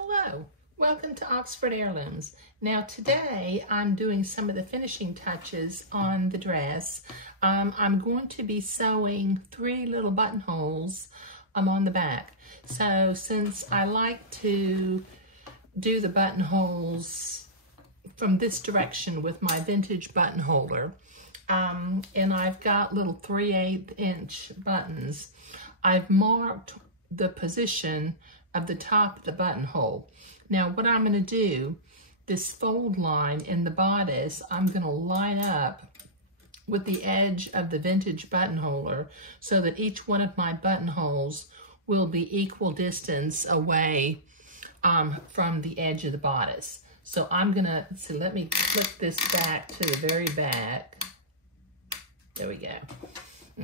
Hello, welcome to Oxford Heirlooms. Now today I'm doing some of the finishing touches on the dress. I'm going to be sewing 3 little buttonholes on the back. So since I like to do the buttonholes from this direction with my vintage buttonholer, and I've got little 3/8 inch buttons, I've marked the position of the top of the buttonhole. Now what I'm going to do, this fold line in the bodice, I'm going to line up with the edge of the vintage buttonholer so that each one of my buttonholes will be equal distance away from the edge of the bodice. So I'm going to, so let me flip this back to the very back. There we go.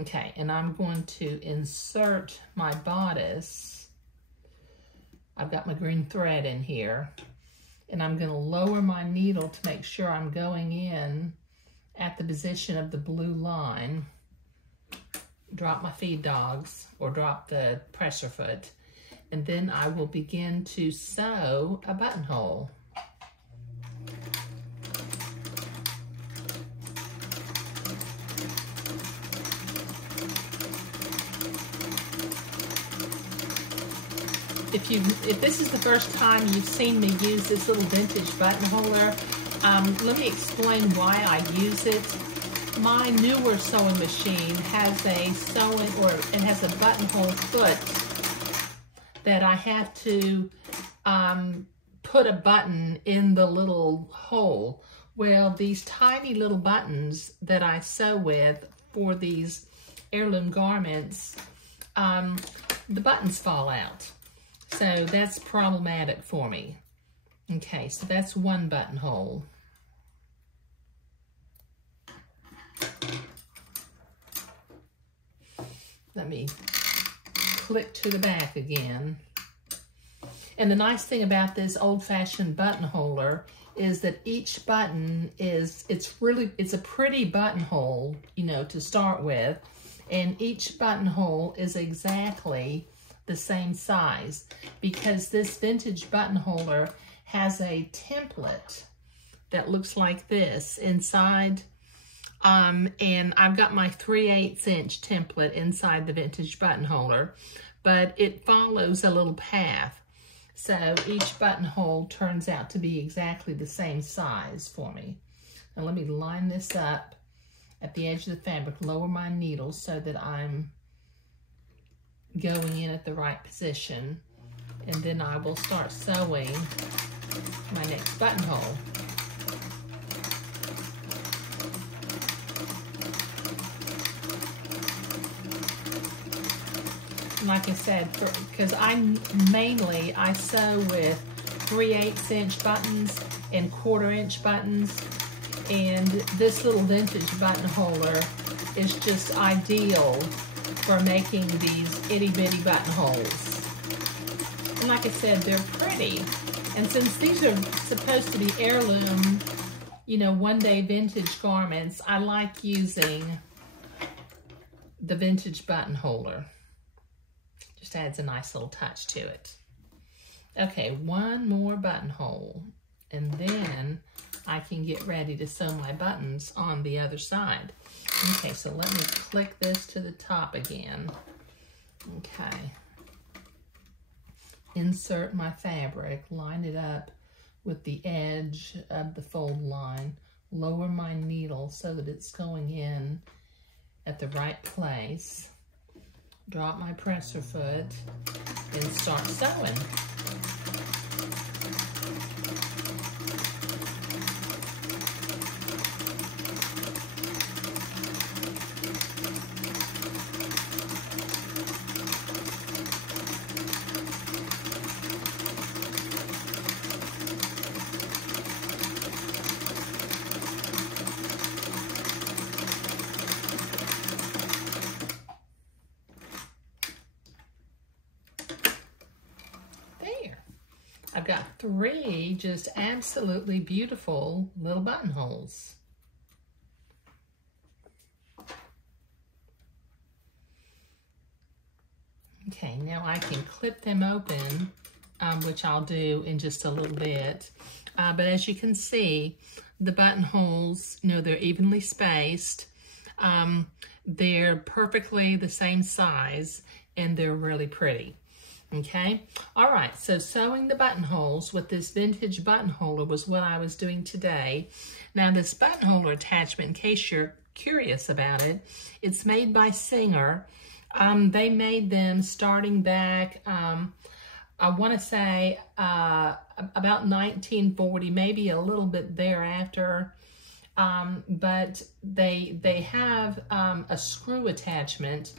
Okay, and I'm going to insert my bodice. I've got my green thread in here, and I'm going to lower my needle to make sure I'm going in at the position of the blue line. Drop my feed dogs, or drop the presser foot, and then I will begin to sew a buttonhole. If this is the first time you've seen me use this little vintage buttonholer, let me explain why I use it. My newer sewing machine has a has a buttonhole foot that I have to put a button in the little hole. Well, these tiny little buttons that I sew with for these heirloom garments, the buttons fall out. So that's problematic for me. Okay, so that's one buttonhole. Let me click to the back again. And the nice thing about this old-fashioned buttonholer is that each button is, it's a pretty buttonhole, you know, to start with. And each buttonhole is exactly the same size, because this vintage buttonholer has a template that looks like this inside, and I've got my 3/8 inch template inside the vintage buttonholer, but it follows a little path, so each buttonhole turns out to be exactly the same size for me. Now let me line this up at the edge of the fabric, lower my needle so that I'm going in at the right position, and then I will start sewing my next buttonhole. Like I said, because I sew with 3/8 inch buttons and 1/4 inch buttons, and this little vintage buttonholer is just ideal for making these itty-bitty buttonholes. And like I said, they're pretty. And since these are supposed to be heirloom, you know, one-day vintage garments, I like using the vintage buttonholer. Just adds a nice little touch to it. Okay, one more buttonhole, and then I can get ready to sew my buttons on the other side. Okay, so let me click this to the top again. Okay. Insert my fabric, line it up with the edge of the fold line, lower my needle so that it's going in at the right place, drop my presser foot, and start sewing. I've got 3 just absolutely beautiful little buttonholes. Okay, now I can clip them open which I'll do in just a little bit. But as you can see, the buttonholes, they're evenly spaced. They're perfectly the same size, and they're really pretty. Okay, all right, so sewing the buttonholes with this vintage buttonholer was what I was doing today. Now this buttonholer attachment, in case you're curious about it, it's made by Singer. They made them starting back, I want to say about 1940, maybe a little bit thereafter. But they have a screw attachment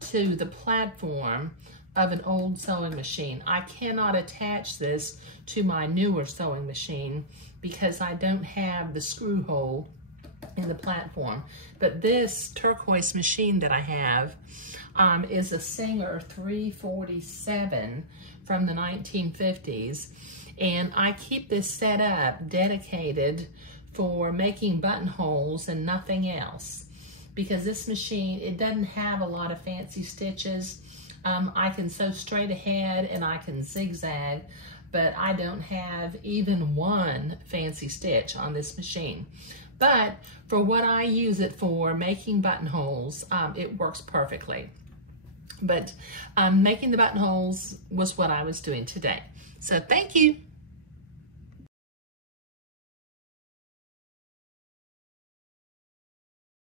to the platform of an old sewing machine. I cannot attach this to my newer sewing machine because I don't have the screw hole in the platform. But this turquoise machine that I have is a Singer 347 from the 1950s. And I keep this set up dedicated for making buttonholes and nothing else. Because this machine, it doesn't have a lot of fancy stitches. I can sew straight ahead and I can zigzag, but I don't have even one fancy stitch on this machine. But for what I use it for, making buttonholes, it works perfectly. But making the buttonholes was what I was doing today. So thank you.